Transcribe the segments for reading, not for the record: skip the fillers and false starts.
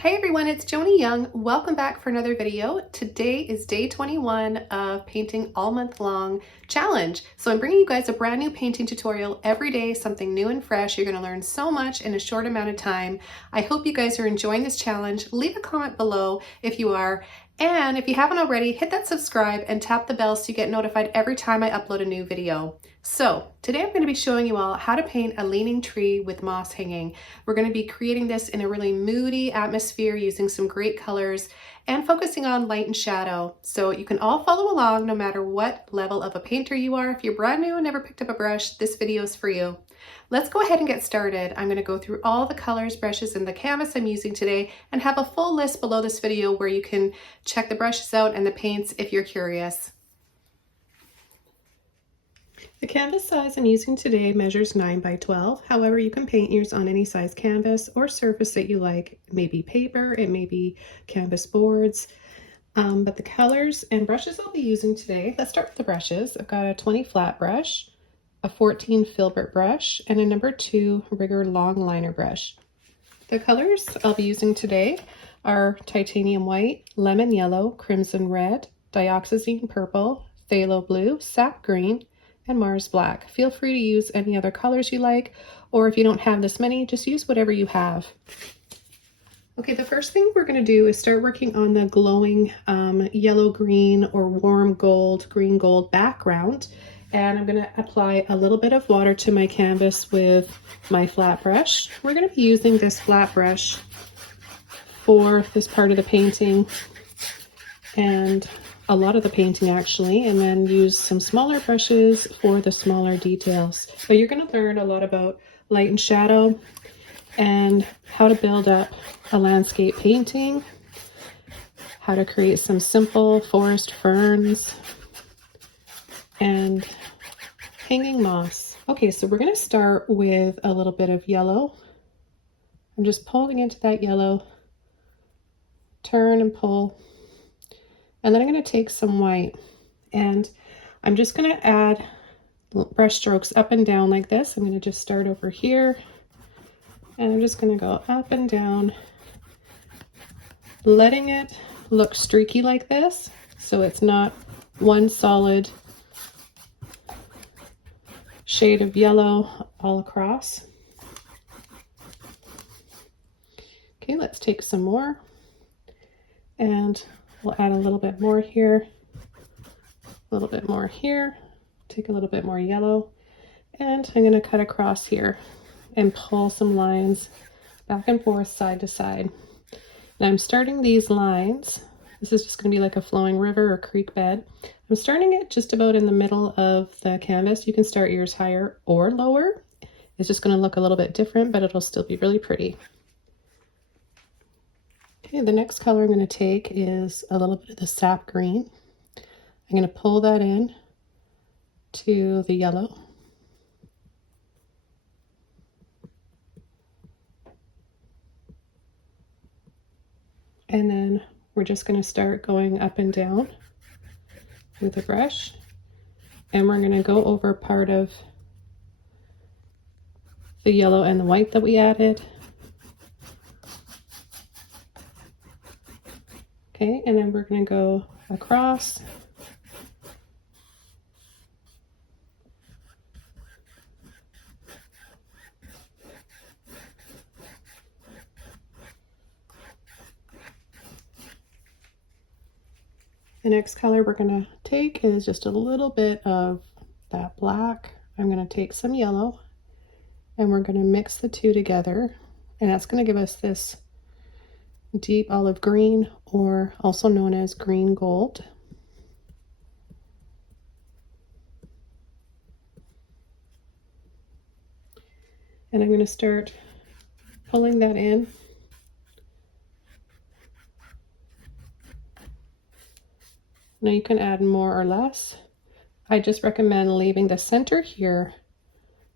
Hey everyone, it's Joni Young. Welcome back for another video. Today is day 21 of Painting All Month Long challenge. So I'm bringing you guys a brand new painting tutorial every day, something new and fresh. You're going to learn so much in a short amount of time. I hope you guys are enjoying this challenge. Leave a comment below if you are. And if you haven't already, hit that subscribe and tap the bell so you get notified every time I upload a new video. So today I'm going to be showing you all how to paint a leaning tree with moss hanging. We're going to be creating this in a really moody atmosphere using some great colors and focusing on light and shadow. So you can all follow along no matter what level of a painter you are. If you're brand new and never picked up a brush, this video is for you. Let's go ahead and get started. I'm going to go through all the colors, brushes, and the canvas I'm using today and have a full list below this video where you can check the brushes out and the paints if you're curious. The canvas size I'm using today measures 9 by 12. However, you can paint yours on any size canvas or surface that you like. It may be paper, it may be canvas boards. But the colors and brushes I'll be using today, let's start with the brushes. I've got a 20 flat brush, a 14 filbert brush, and a number 2 rigger long liner brush. The colors I'll be using today are titanium white, lemon yellow, crimson red, dioxazine purple, phthalo blue, sap green, and Mars black. Feel free to use any other colors you like, or if you don't have this many, just use whatever you have. Okay, the first thing we're going to do is start working on the glowing yellow-green or warm gold, green-gold background. And I'm going to apply a little bit of water to my canvas with my flat brush. We're going to be using this flat brush for this part of the painting and a lot of the painting actually, and then use some smaller brushes for the smaller details. But you're going to learn a lot about light and shadow and how to build up a landscape painting, how to create some simple forest ferns, and hanging moss. Okay, so we're going to start with a little bit of yellow. I'm just pulling into that yellow, turn and pull. And then I'm going to take some white and I'm just going to add brush strokes up and down like this. I'm going to just start over here and I'm just going to go up and down, letting it look streaky like this so it's not one solid shade of yellow all across. Okay, let's take some more and we'll add a little bit more here, a little bit more here, take a little bit more yellow, and I'm going to cut across here and pull some lines back and forth, side to side. And I'm starting these lines, this is just going to be like a flowing river or creek bed. I'm starting it just about in the middle of the canvas. You can start yours higher or lower. It's just going to look a little bit different, but it'll still be really pretty. Okay, the next color I'm going to take is a little bit of the sap green. I'm going to pull that in to the yellow. And then we're just going to start going up and down with the brush. And we're going to go over part of the yellow and the white that we added. Okay, and then we're going to go across. The next color we're going to take is just a little bit of that black. I'm going to take some yellow and we're going to mix the two together, and that's going to give us this deep olive green, or also known as green gold. And I'm going to start pulling that in. Now you can add more or less. I just recommend leaving the center here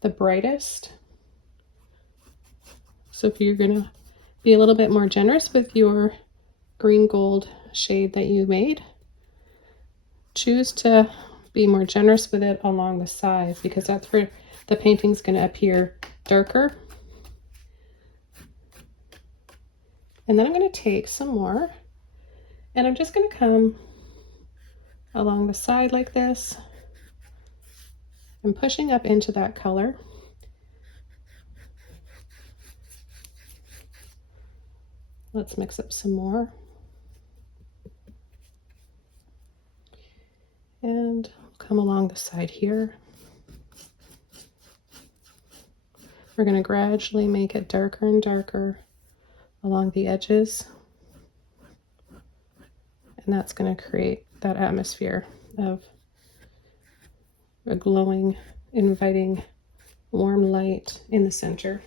the brightest. So if you're going to be a little bit more generous with your green gold shade that you made, choose to be more generous with it along the sides, because that's where the painting's going to appear darker And then I'm going to take some more, and I'm just going to come along the side like this and pushing up into that color. Let's mix up some more. And come along the side here. We're going to gradually make it darker and darker along the edges. And that's going to create that atmosphere of a glowing, inviting, warm light in the center.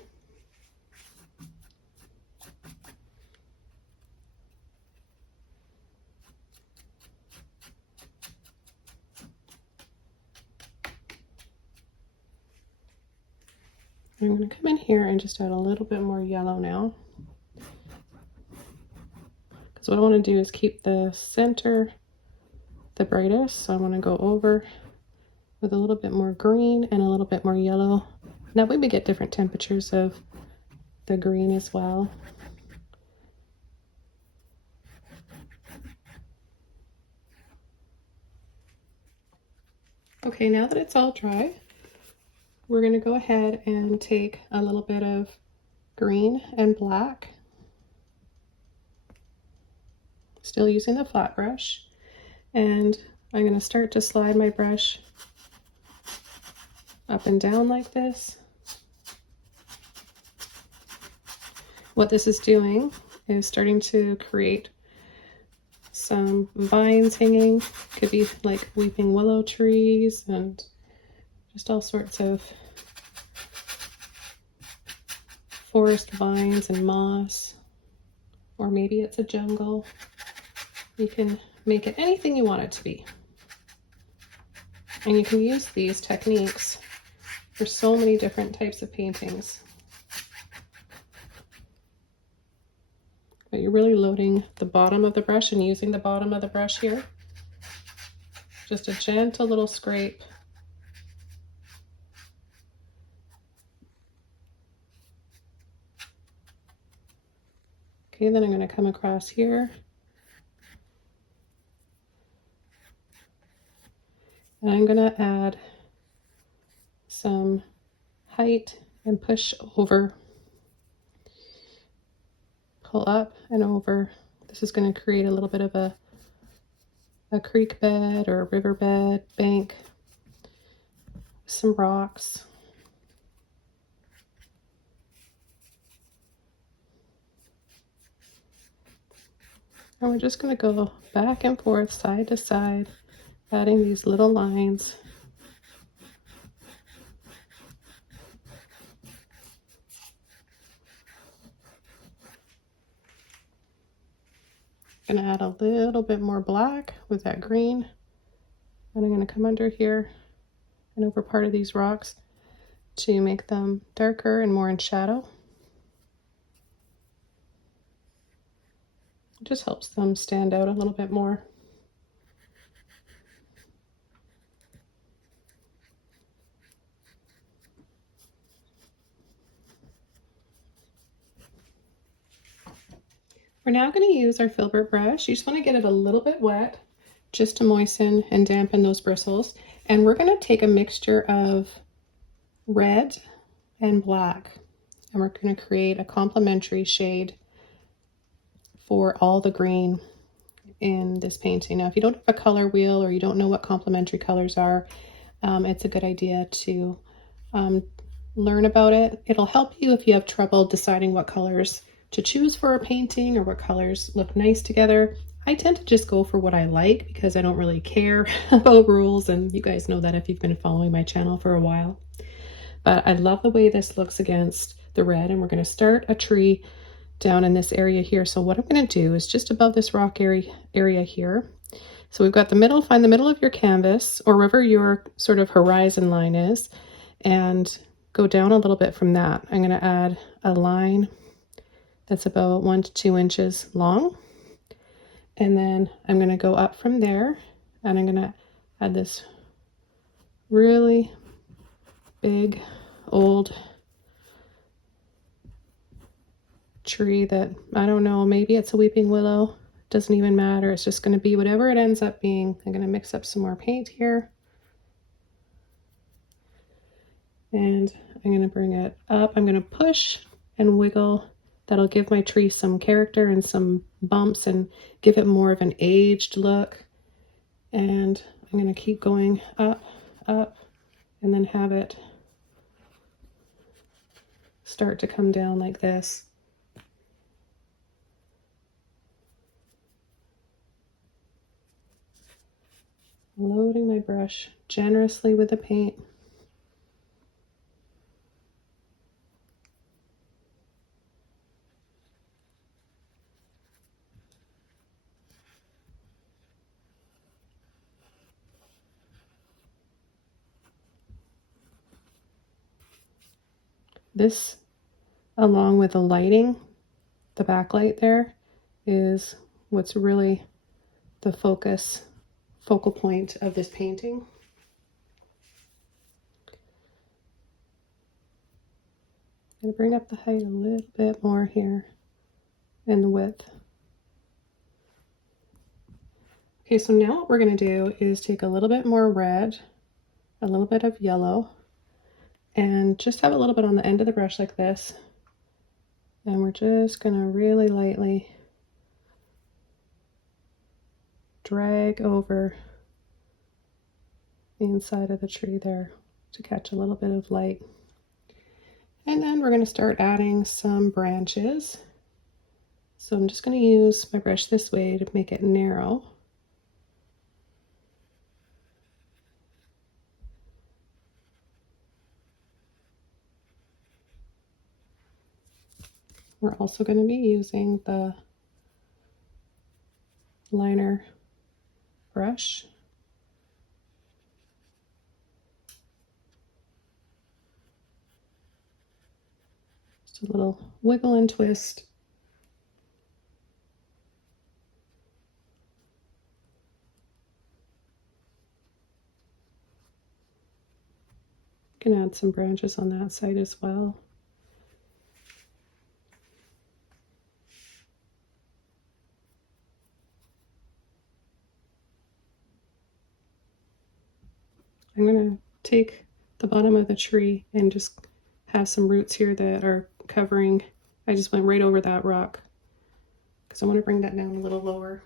I'm going to come in here and just add a little bit more yellow now. Because what I want to do is keep the center the brightest. So I want to go over with a little bit more green and a little bit more yellow. That way we get different temperatures of the green as well. Okay, now that it's all dry, we're going to go ahead and take a little bit of green and black, still using the flat brush, and I'm going to start to slide my brush up and down like this. What this is doing is starting to create some vines hanging. Could be like weeping willow trees and just all sorts of forest vines and moss, or maybe it's a jungle. You can make it anything you want it to be. And you can use these techniques for so many different types of paintings. But you're really loading the bottom of the brush and using the bottom of the brush here. Just a gentle little scrape. Okay, then I'm going to come across here. And I'm going to add some height and push over. Pull up and over. This is going to create a little bit of a creek bed or a river bed bank. Some rocks. And we're just going to go back and forth, side to side, adding these little lines. I'm going to add a little bit more black with that green. And I'm going to come under here and over part of these rocks to make them darker and more in shadow. It just helps them stand out a little bit more. We're now going to use our filbert brush. You just want to get it a little bit wet just to moisten and dampen those bristles. And we're going to take a mixture of red and black, and we're going to create a complementary shade for all the green in this painting. Now, if you don't have a color wheel or you don't know what complementary colors are, it's a good idea to learn about it. It'll help you if you have trouble deciding what colors to choose for a painting or what colors look nice together. I tend to just go for what I like because I don't really care about rules, and you guys know that if you've been following my channel for a while. But I love the way this looks against the red, and we're going to start a tree down in this area here. So what I'm going to do is just above this rock area here. So we've got the middle, find the middle of your canvas or wherever your sort of horizon line is, and go down a little bit from that. I'm going to add a line that's about 1 to 2 inches long. And then I'm going to go up from there, and I'm going to add this really big old tree that, I don't know, maybe it's a weeping willow. Doesn't even matter. It's just going to be whatever it ends up being. I'm going to mix up some more paint here. And I'm going to bring it up. I'm going to push and wiggle. That'll give my tree some character and some bumps and give it more of an aged look. And I'm going to keep going up, up, and then have it start to come down like this. Loading my brush generously with the paint. This, along with the lighting, the backlight there, is what's really the focal point of this painting. I'm going to bring up the height a little bit more here and the width. Okay, so now what we're going to do is take a little bit more red, a little bit of yellow, and just have a little bit on the end of the brush like this. And we're just going to really lightly drag over the inside of the tree there to catch a little bit of light. And then we're going to start adding some branches. So I'm just going to use my brush this way to make it narrow. We're also going to be using the liner brush. Just a little wiggle and twist. You can add some branches on that side as well. I'm going to take the bottom of the tree and just have some roots here that are covering. I just went right over that rock because I want to bring that down a little lower.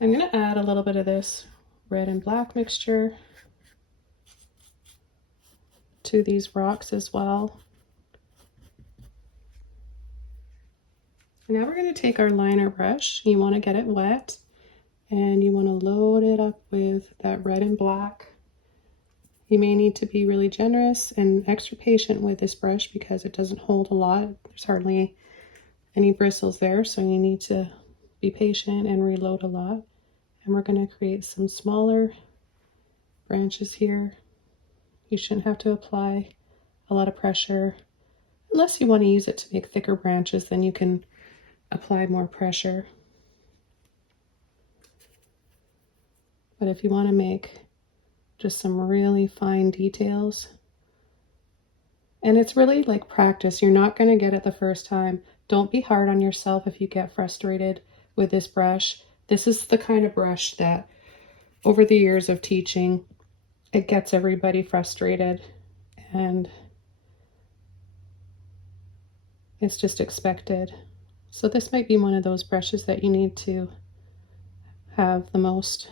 I'm going to add a little bit of this red and black mixture to these rocks as well. And now we're going to take our liner brush. You want to get it wet and you want to load it up with that red and black. You may need to be really generous and extra patient with this brush because it doesn't hold a lot. There's hardly any bristles there, so you need to be patient and reload a lot. And we're going to create some smaller branches here. You shouldn't have to apply a lot of pressure. Unless you want to use it to make thicker branches, then you can apply more pressure. But if you want to make just some really fine details, and it's really like practice, you're not going to get it the first time. Don't be hard on yourself if you get frustrated with this brush. This is the kind of brush that over the years of teaching, it gets everybody frustrated, and it's just expected. So this might be one of those brushes that you need to have the most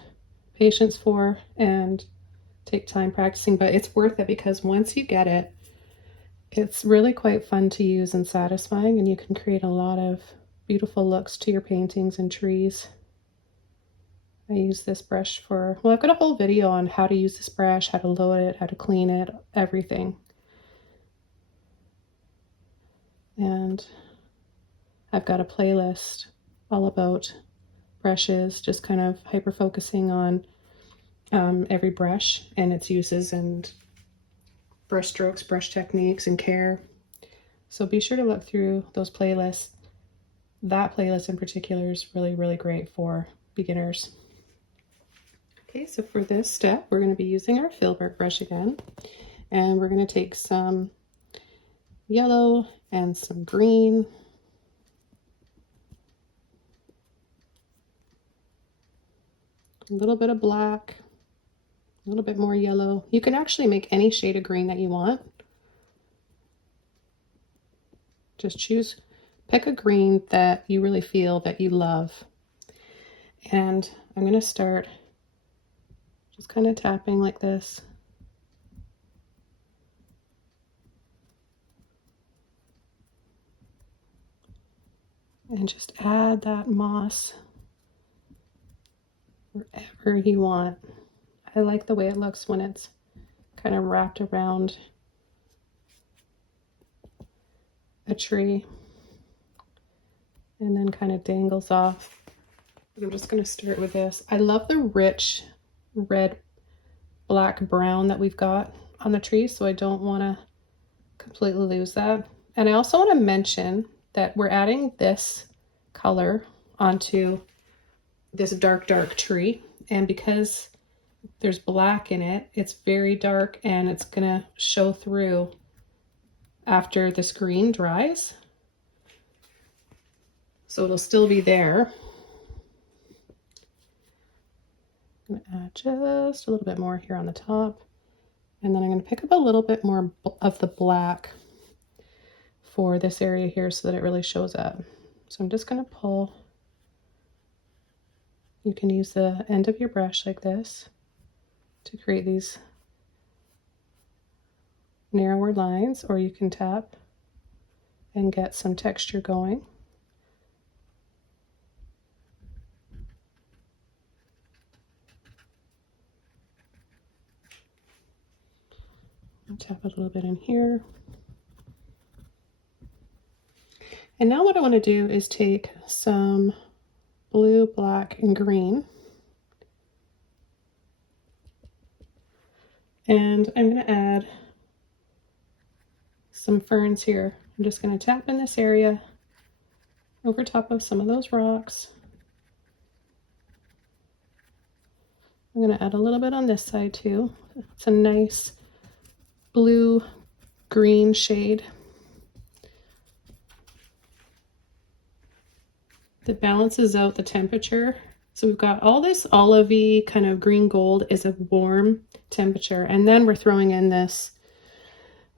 patience for and take time practicing, but it's worth it because once you get it, it's really quite fun to use and satisfying, and you can create a lot of beautiful looks to your paintings and trees. I use this brush for, well, I've got a whole video on how to use this brush, how to load it, how to clean it, everything. And I've got a playlist all about brushes, just kind of hyper focusing on every brush and its uses and brush strokes, brush techniques, and care. So be sure to look through those playlists. That playlist in particular is really, really great for beginners. Okay, so for this step, we're going to be using our filbert brush again, and we're going to take some yellow and some green. A little bit of black, a little bit more yellow. You can actually make any shade of green that you want. Just pick a green that you really feel that you love. And I'm going to start just kind of tapping like this. And just add that moss wherever you want. I like the way it looks when it's kind of wrapped around a tree and then kind of dangles off. I'm just going to start with this. I love the rich red, black, brown that we've got on the tree, so I don't want to completely lose that. And I also want to mention that we're adding this color onto this dark tree, and because there's black in it, it's very dark and it's gonna show through after this green dries. So it'll still be there. I'm gonna add just a little bit more here on the top, and then I'm gonna pick up a little bit more of the black for this area here so that it really shows up. So I'm just gonna pull. You can use the end of your brush like this to create these narrower lines, or you can tap and get some texture going. I'll tap a little bit in here. And now what I want to do is take some blue, black, and green. And I'm going to add some ferns here. I'm just going to tap in this area over top of some of those rocks. I'm going to add a little bit on this side too. It's a nice blue-green shade that balances out the temperature. So we've got all this olivey kind of green gold is a warm temperature, and then we're throwing in this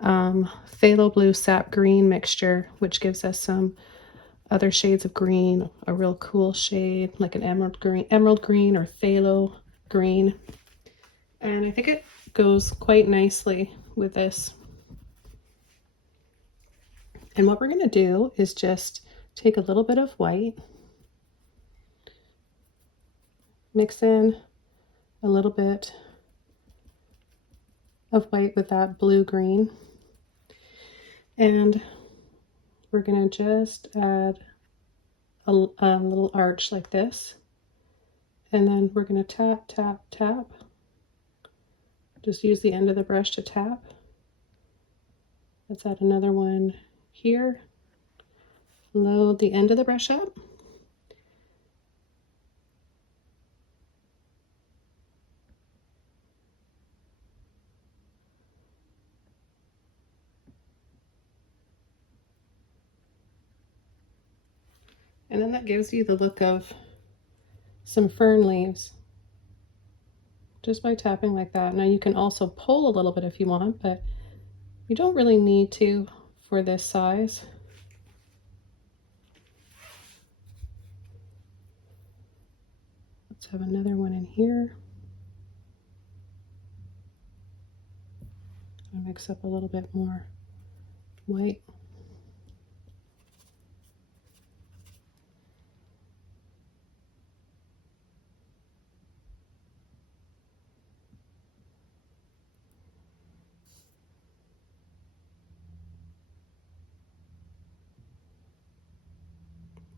phthalo blue sap green mixture, which gives us some other shades of green, a real cool shade like an emerald green or phthalo green. And I think it goes quite nicely with this. And what we're going to do is just take a little bit of white, mix in a little bit of white with that blue-green, and we're going to just add a little arch like this, and then we're going to tap, tap, tap. Just use the end of the brush to tap. Let's add another one here. Load the end of the brush up. And then that gives you the look of some fern leaves just by tapping like that. Now you can also pull a little bit if you want, but you don't really need to for this size. Let's have another one in here. I'll mix up a little bit more white.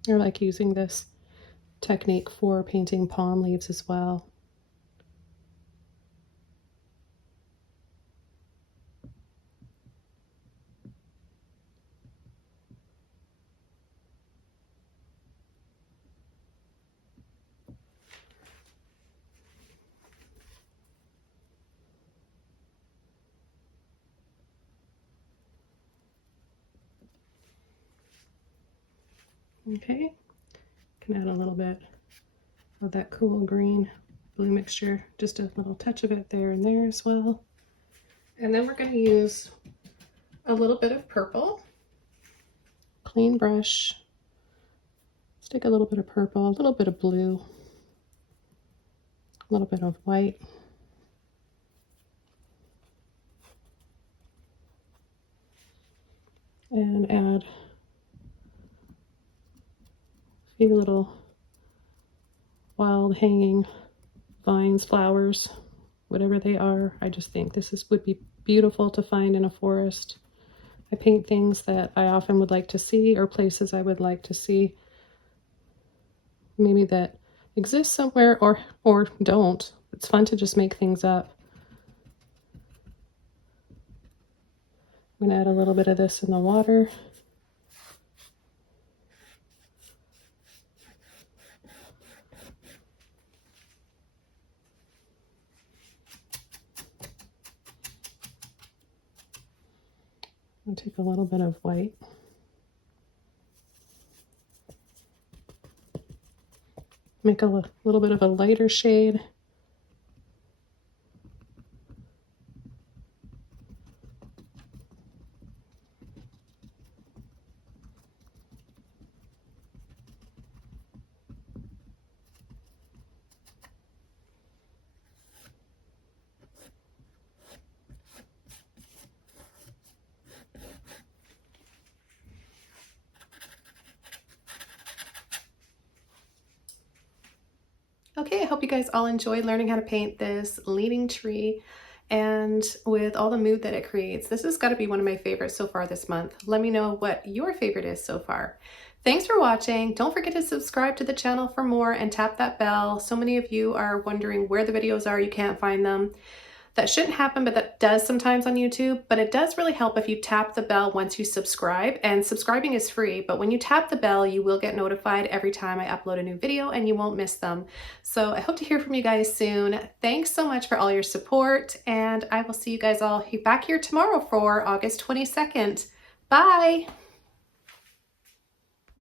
I like using this technique for painting palm leaves as well. Okay, can add a little bit of that cool green blue mixture, just a little touch of it there and there as well. And then we're going to use a little bit of purple. Clean brush. Let's take a little bit of purple, a little bit of blue, a little bit of white. And add a few little wild hanging vines, flowers, whatever they are. I just think this would be beautiful to find in a forest. I paint things that I often would like to see, or places I would like to see, maybe that exist somewhere or don't. It's fun to just make things up. I'm going to add a little bit of this in the water. I'll take a little bit of white. Make a little bit of a lighter shade. Okay, I hope you guys all enjoyed learning how to paint this leaning tree, and with all the mood that it creates, this has got to be one of my favorites so far this month. Let me know what your favorite is so far. Thanks for watching. Don't forget to subscribe to the channel for more and tap that bell. So many of you are wondering where the videos are, you can't find them. That shouldn't happen, but that does sometimes on YouTube. But it does really help if you tap the bell once you subscribe. And subscribing is free, but when you tap the bell, you will get notified every time I upload a new video and you won't miss them. So I hope to hear from you guys soon. Thanks so much for all your support, and I will see you guys all back here tomorrow for August 22nd. Bye!